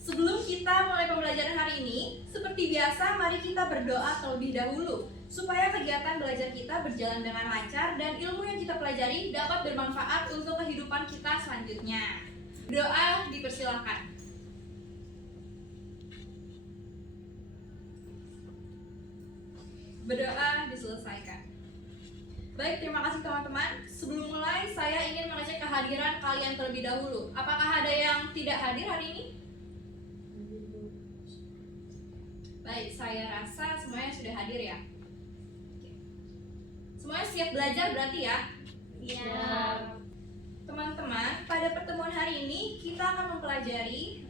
Sebelum kita mulai pembelajaran hari ini, seperti biasa mari kita berdoa terlebih dahulu supaya kegiatan belajar kita berjalan dengan lancar dan ilmu yang kita pelajari dapat bermanfaat untuk kehidupan kita selanjutnya. Doa dipersilakan. Berdoa diselesaikan. Baik, terima kasih teman-teman. Sebelum mulai, saya ingin mengecek kehadiran kalian terlebih dahulu. Apakah ada yang tidak hadir hari ini? Baik, saya rasa semuanya sudah hadir ya. Semuanya siap belajar berarti ya? Iya. Teman-teman, pada pertemuan hari ini kita akan mempelajari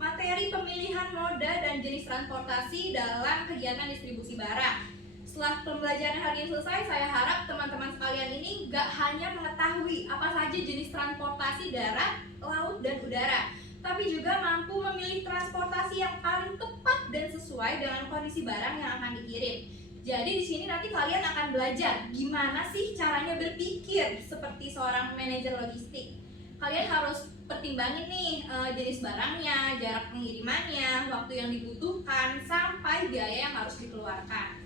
materi pemilihan moda dan jenis transportasi dalam kegiatan distribusi barang. Setelah pembelajaran hari ini selesai, saya harap teman-teman sekalian ini gak hanya mengetahui apa saja jenis transportasi darat, laut, dan udara, tapi juga mampu memilih transportasi yang paling tepat dan sesuai dengan kondisi barang yang akan dikirim. Jadi di sini nanti kalian akan belajar gimana sih caranya berpikir seperti seorang manajer logistik. Kalian harus pertimbangin nih jenis barangnya, jarak pengirimannya, waktu yang dibutuhkan, sampai biaya yang harus dikeluarkan.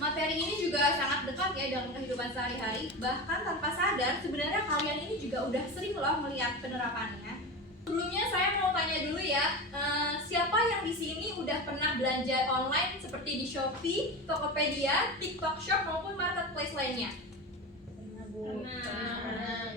Materi ini juga sangat dekat ya dengan kehidupan sehari-hari. Bahkan tanpa sadar sebenarnya kalian ini juga udah sering loh melihat penerapannya. Sebelumnya saya mau tanya dulu ya, siapa yang di sini udah pernah belanja online seperti di Shopee, Tokopedia, TikTok Shop maupun marketplace lainnya? Pernah.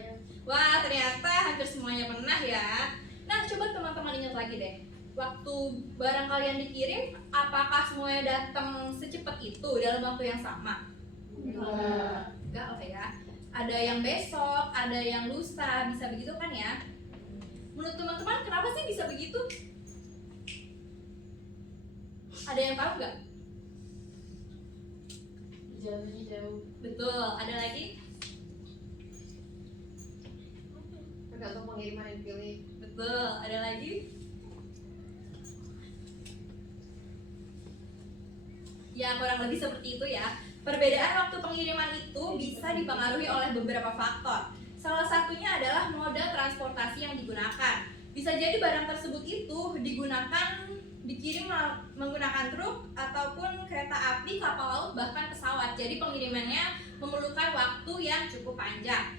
Wah, ternyata hampir semuanya pernah ya. Nah, coba teman-teman ingat lagi deh. Waktu barang kalian dikirim, apakah semuanya datang secepat itu dalam waktu yang sama? Enggak lah ya. Ada yang besok, ada yang lusa, bisa begitu kan ya? Menurut teman-teman kenapa sih bisa begitu? Ada yang tahu nggak? Jalurnya jauh. Betul, ada lagi? Tergantung pengiriman yang dipilih. Betul, ada lagi? Ya, kurang lebih seperti itu ya. Perbedaan waktu pengiriman itu bisa dipengaruhi oleh beberapa faktor. Salah satunya adalah moda transportasi yang digunakan. Bisa jadi barang tersebut itu dikirim menggunakan truk ataupun kereta api, kapal laut, bahkan pesawat. Jadi pengirimannya memerlukan waktu yang cukup panjang.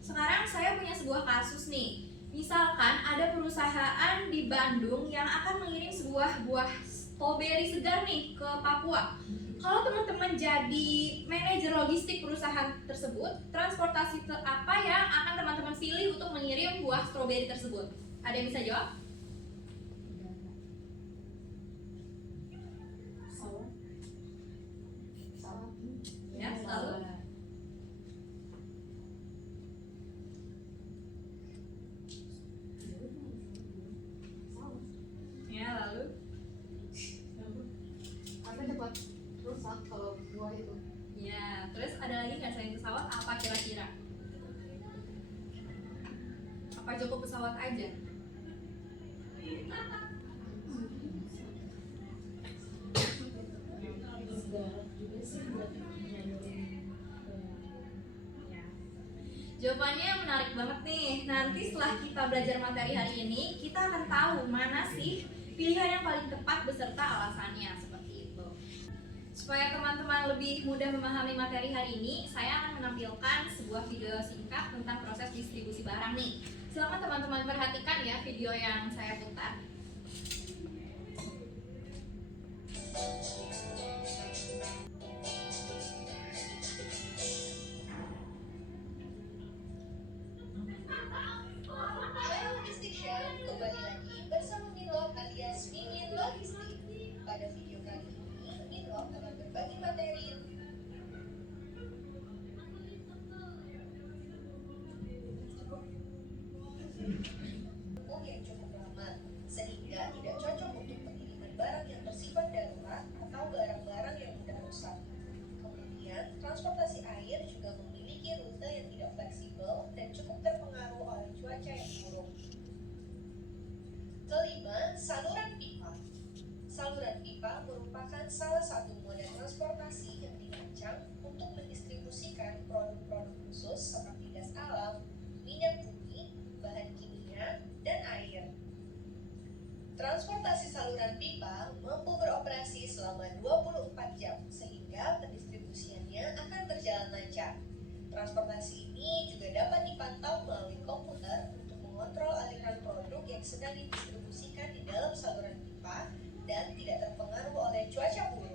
Sekarang saya punya sebuah kasus nih. Misalkan ada perusahaan di Bandung yang akan mengirim sebuah buah stroberi segar nih ke Papua. Kalau teman-teman jadi manajer logistik perusahaan tersebut, transportasi apa yang akan teman-teman pilih untuk mengirim buah stroberi tersebut? Ada yang bisa jawab? Ya, lalu? Ya, lalu? Karena cepat rusak kalau buah itu. Ya, terus ada lagi nggak selain pesawat? Apa kira-kira? Apa cukup pesawat aja? Jawabannya menarik banget nih. Nanti setelah kita belajar materi hari ini, kita akan tahu mana sih pilihan yang paling tepat beserta alasannya, seperti itu. Supaya teman-teman lebih mudah memahami materi hari ini, saya akan menampilkan sebuah video singkat tentang proses distribusi barang nih. Silakan teman-teman perhatikan ya video yang saya putar. Kembali lagi bersama Minlog alias Mimin Logistik. Pada video kali ini, Minlog akan berbagi materi yang cukup lama, sehingga tidak cocok untuk pengiriman barang yang bersifat darurat atau barang-barang yang mudah rusak. Kemudian, transportasi air juga memiliki rute yang tidak fleksibel dan cukup terpengaruh oleh cuaca yang buruk. Kelima, saluran pipa. Saluran pipa merupakan salah satu moda transportasi yang dirancang untuk mendistribusikan produk-produk khusus seperti gas alam, minyak bumi, bahan kimia, dan air. Transportasi saluran pipa mampu beroperasi selama 24 jam, sehingga pendistribusiannya akan berjalan lancar. Transportasi ini juga dapat dipantau melalui komputer untuk mengontrol aliran produk yang sedang didistribusikan di dalam saluran pipa dan tidak terpengaruh oleh cuaca buruk.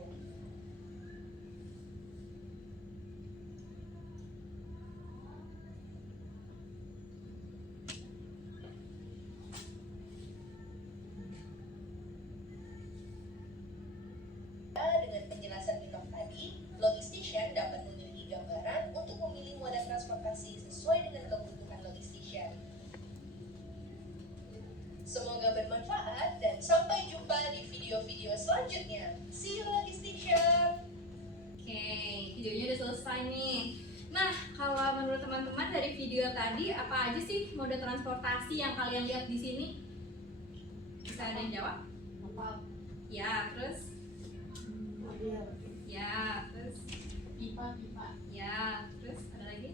Dengan penjelasan Minok tadi, Logistician dapat memiliki gambaran untuk memilih moda transportasi sesuai dengan kebutuhan Logistician. Semoga bermanfaat dan sampai jumpa di video-video selanjutnya. See you Logistician! Oke, videonya udah selesai nih. Nah, kalau menurut teman-teman dari video tadi, apa aja sih moda transportasi yang kalian lihat di sini? Bisa ada yang jawab? Kapal, Ya, terus? mobil, Ya, terus? pipa, Ya, terus? Ada lagi?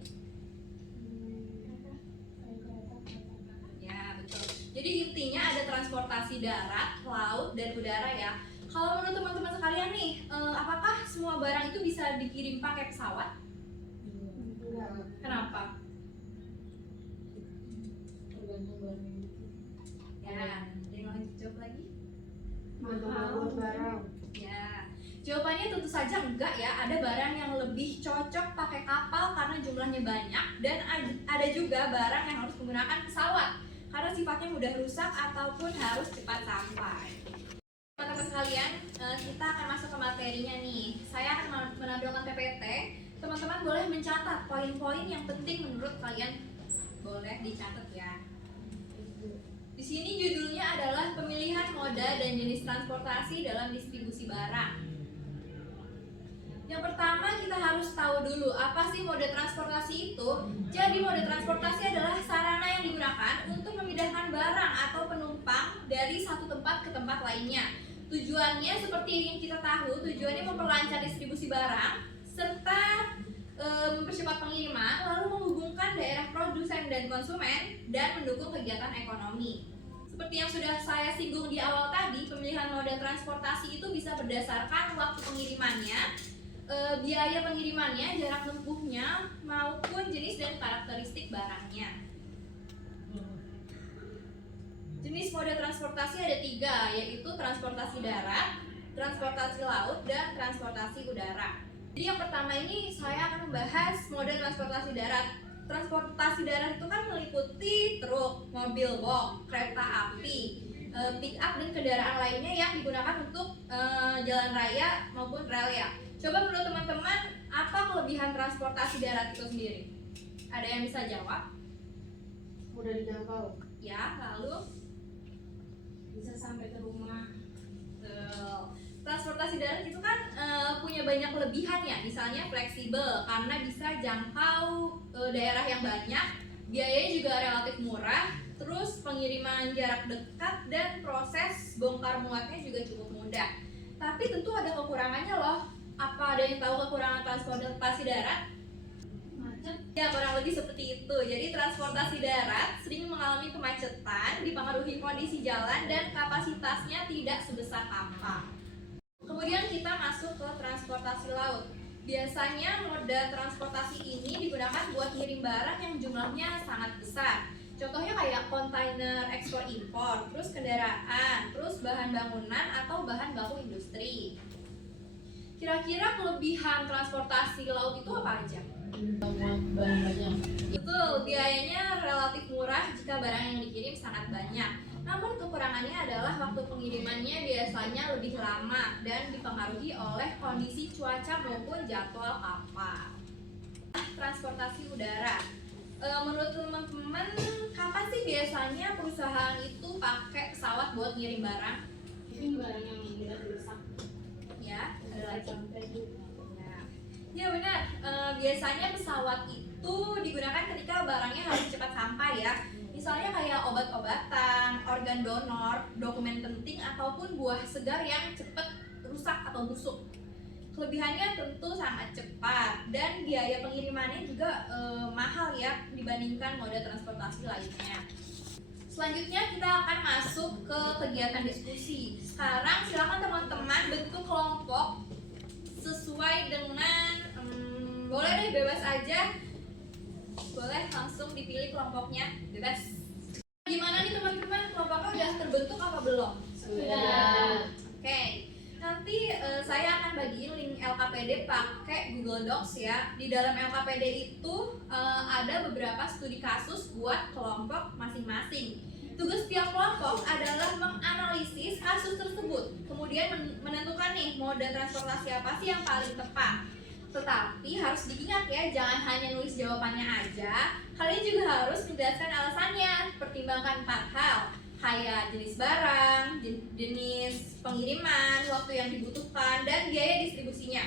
Ya, betul. Jadi intinya ada transportasi darat, laut, dan udara ya. Kalau menurut teman-teman sekalian nih, apakah semua barang itu bisa dikirim pakai pesawat? enggak, Kenapa? tergantung barang. Ya, ada yang lanjut jawab lagi? Mahal barang. Ya, jawabannya tentu saja enggak ya. Ada barang yang lebih cocok pakai kapal karena jumlahnya banyak, dan ada juga barang yang harus menggunakan pesawat karena sifatnya mudah rusak ataupun harus cepat sampai. Teman-teman sekalian, kita akan masuk ke materinya nih. Saya akan menampilkan PPT. Teman-teman boleh mencatat poin-poin yang penting menurut kalian. Boleh dicatat ya. Di sini judulnya adalah pemilihan moda dan jenis transportasi dalam distribusi barang. Yang pertama kita harus tahu dulu apa sih moda transportasi itu. Jadi moda transportasi adalah sarana yang digunakan untuk memindahkan barang atau penumpang dari satu tempat ke tempat lainnya. Tujuannya seperti yang kita tahu, tujuannya memperlancar distribusi barang serta mempercepat pengiriman, lalu menghubungkan daerah produsen dan konsumen, dan mendukung kegiatan ekonomi. Seperti yang sudah saya singgung di awal tadi, pemilihan moda transportasi itu bisa berdasarkan waktu pengirimannya, biaya pengirimannya, jarak tempuhnya, maupun jenis dan karakteristik barangnya. Jenis moda transportasi ada 3, yaitu transportasi darat, transportasi laut, dan transportasi udara. Jadi yang pertama ini saya akan membahas moda transportasi darat. Transportasi darat itu kan meliputi truk, mobil box, kereta api, pick up dan kendaraan lainnya yang digunakan untuk jalan raya maupun rel ya. Coba menurut teman-teman, apa kelebihan transportasi darat itu sendiri? Ada yang bisa jawab? Mudah dijangkau, Ya, lalu bisa sampai ke rumah. transportasi darat itu kan punya banyak kelebihan ya, misalnya fleksibel karena bisa jangkau daerah yang banyak, biayanya juga relatif murah, terus pengiriman jarak dekat dan proses bongkar muatnya juga cukup mudah. Tapi tentu ada kekurangannya loh. Apa ada yang tahu kekurangan transportasi darat? Macet, Ya, kurang lebih seperti itu. Jadi transportasi darat sering mengalami kemacetan, dipengaruhi kondisi jalan dan kapasitasnya tidak sebesar kapal. Kemudian kita masuk ke transportasi laut. Biasanya moda transportasi ini digunakan buat ngirim barang yang jumlahnya sangat besar. Contohnya kayak kontainer ekspor impor, terus kendaraan, terus bahan bangunan atau bahan baku industri. Kira-kira kelebihan transportasi laut itu apa aja? bahan banyak. Betul, biayanya relatif murah jika barang yang dikirim sangat banyak. Namun kekurangannya adalah waktu pengirimannya biasanya lebih lama dan dipengaruhi oleh kondisi cuaca maupun jadwal kapal. Transportasi udara. Menurut teman-teman, kapan sih biasanya perusahaan itu pakai pesawat buat ngirim barang? Ini barang yang tidak rusak. Ya, ada lagi. Sampai juga. Ya benar, biasanya pesawat itu digunakan ketika barangnya harus cepat sampai ya. Misalnya kayak obat-obatan, organ donor, dokumen penting, ataupun buah segar yang cepat rusak atau busuk. Kelebihannya tentu sangat cepat dan biaya pengirimannya juga mahal ya dibandingkan moda transportasi lainnya. Selanjutnya kita akan masuk ke ke kegiatan diskusi. Sekarang silakan teman-teman bentuk kelompok sesuai dengan boleh deh bebas aja. Boleh langsung dipilih kelompoknya, bebas. Gimana nih teman-teman? Kelompoknya udah terbentuk apa belum? Sudah. Oke. Nanti saya akan bagiin link LKPD pakai Google Docs ya. Di dalam LKPD itu ada beberapa studi kasus buat kelompok masing-masing. Tugas setiap kelompok adalah menganalisis kasus tersebut, kemudian menentukan nih mode transportasi apa sih yang paling tepat. Tetapi harus diingat ya, jangan hanya nulis jawabannya aja. Kalian juga harus menjelaskan alasannya. Pertimbangkan 4 hal, kayak jenis barang, jenis pengiriman, waktu yang dibutuhkan, dan biaya distribusinya.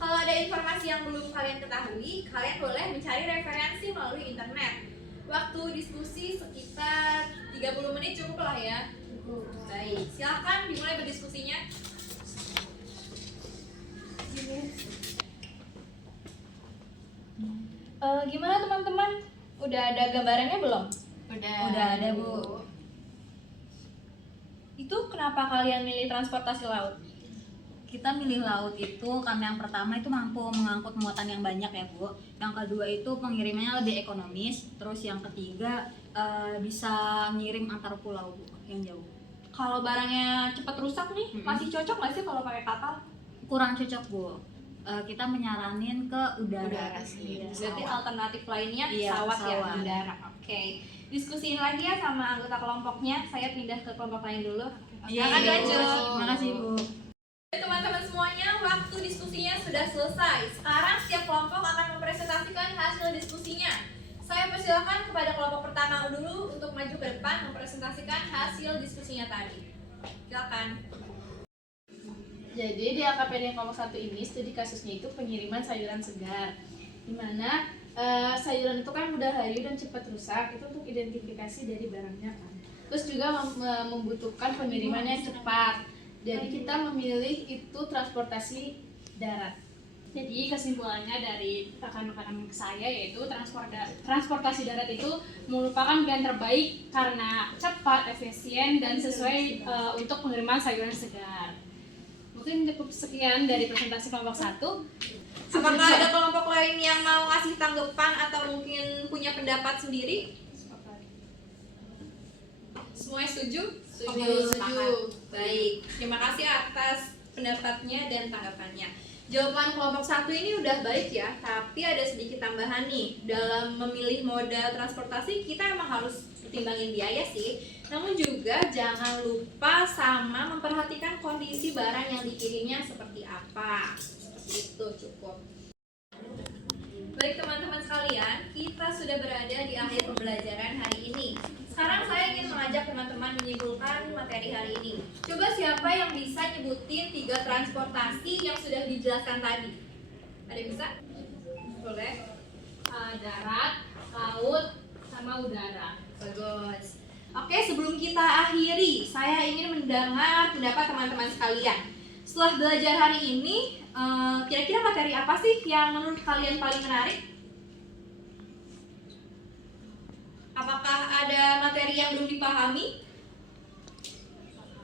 Kalau ada informasi yang belum kalian ketahui, kalian boleh mencari referensi melalui internet. Waktu diskusi sekitar 30 menit cukup lah ya. Baik, silakan dimulai berdiskusinya. Gimana teman-teman? Udah ada gambarannya belum? Udah ada, Bu. Itu kenapa kalian milih transportasi laut? Kita milih laut itu karena yang pertama itu mampu mengangkut muatan yang banyak ya Bu. Yang kedua itu pengirimannya lebih ekonomis. Terus yang ketiga bisa ngirim antar pulau Bu, yang jauh. Kalau barangnya cepat rusak nih, masih cocok nggak sih kalau pakai kapal? Kurang cocok Bu. Kita menyaranin ke udara sih. Berarti alternatif lainnya Iya, pesawat ya, pesawat. udara. Oke. Diskusiin lagi ya sama anggota kelompoknya. Saya pindah ke kelompok lain dulu. Silakan lanjut. Makasih Bu. Teman-teman semuanya, waktu diskusinya sudah selesai. Sekarang setiap kelompok akan mempresentasikan hasil diskusinya. Saya persilakan kepada kelompok pertama dulu untuk maju ke depan mempresentasikan hasil diskusinya tadi. Silakan. Jadi di LKPD kelompok 1 ini studi kasusnya itu pengiriman sayuran segar, dimana sayuran itu kan mudah layu dan cepat rusak, itu untuk identifikasi dari barangnya kan. Terus juga membutuhkan pengiriman yang cepat. Jadi kita memilih itu transportasi darat. Jadi kesimpulannya dari rekan-rekan saya yaitu transportasi darat itu merupakan pilihan terbaik karena cepat, efisien, dan sesuai untuk pengiriman sayuran segar. Mungkin cukup sekian dari presentasi kelompok 1. Apakah ada kelompok lain yang mau ngasih tanggapan atau mungkin punya pendapat sendiri? Semuanya setuju? Setuju. Baik, terima kasih atas pendapatnya dan tanggapannya. Jawaban kelompok 1 ini udah baik ya, tapi ada sedikit tambahan nih. Dalam memilih moda transportasi kita emang harus pertimbangin biaya sih. Namun juga jangan lupa sama memperhatikan kondisi barang yang dikirimnya seperti apa. Seperti itu cukup. Baik teman-teman sekalian, kita sudah berada di akhir pembelajaran hari ini. Sekarang saya ingin mengajak teman-teman menyimpulkan materi hari ini. Coba siapa yang bisa nyebutin 3 transportasi yang sudah dijelaskan tadi? Ada yang bisa? Boleh? Darat, laut, sama udara. Bagus. Oke, sebelum kita akhiri, saya ingin mendengar pendapat teman-teman sekalian. Setelah belajar hari ini, kira-kira materi apa sih yang menurut kalian paling menarik? Apakah ada materi yang belum dipahami?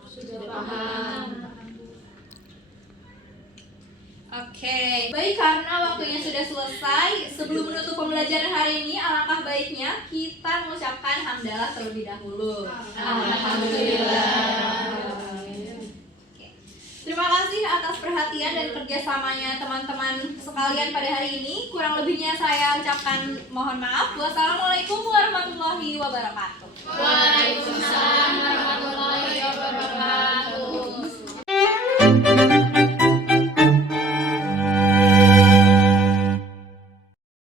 Sudah paham. Oke, baik karena waktunya sudah selesai. Sebelum menutup pembelajaran hari ini, alangkah baiknya kita mengucapkan hamdalah terlebih dahulu. Alhamdulillah. Terima kasih atas perhatian dan kerjasamanya teman-teman sekalian pada hari ini. Kurang lebihnya saya ucapkan mohon maaf. Wassalamualaikum warahmatullahi wabarakatuh. Waalaikumsalam warahmatullahi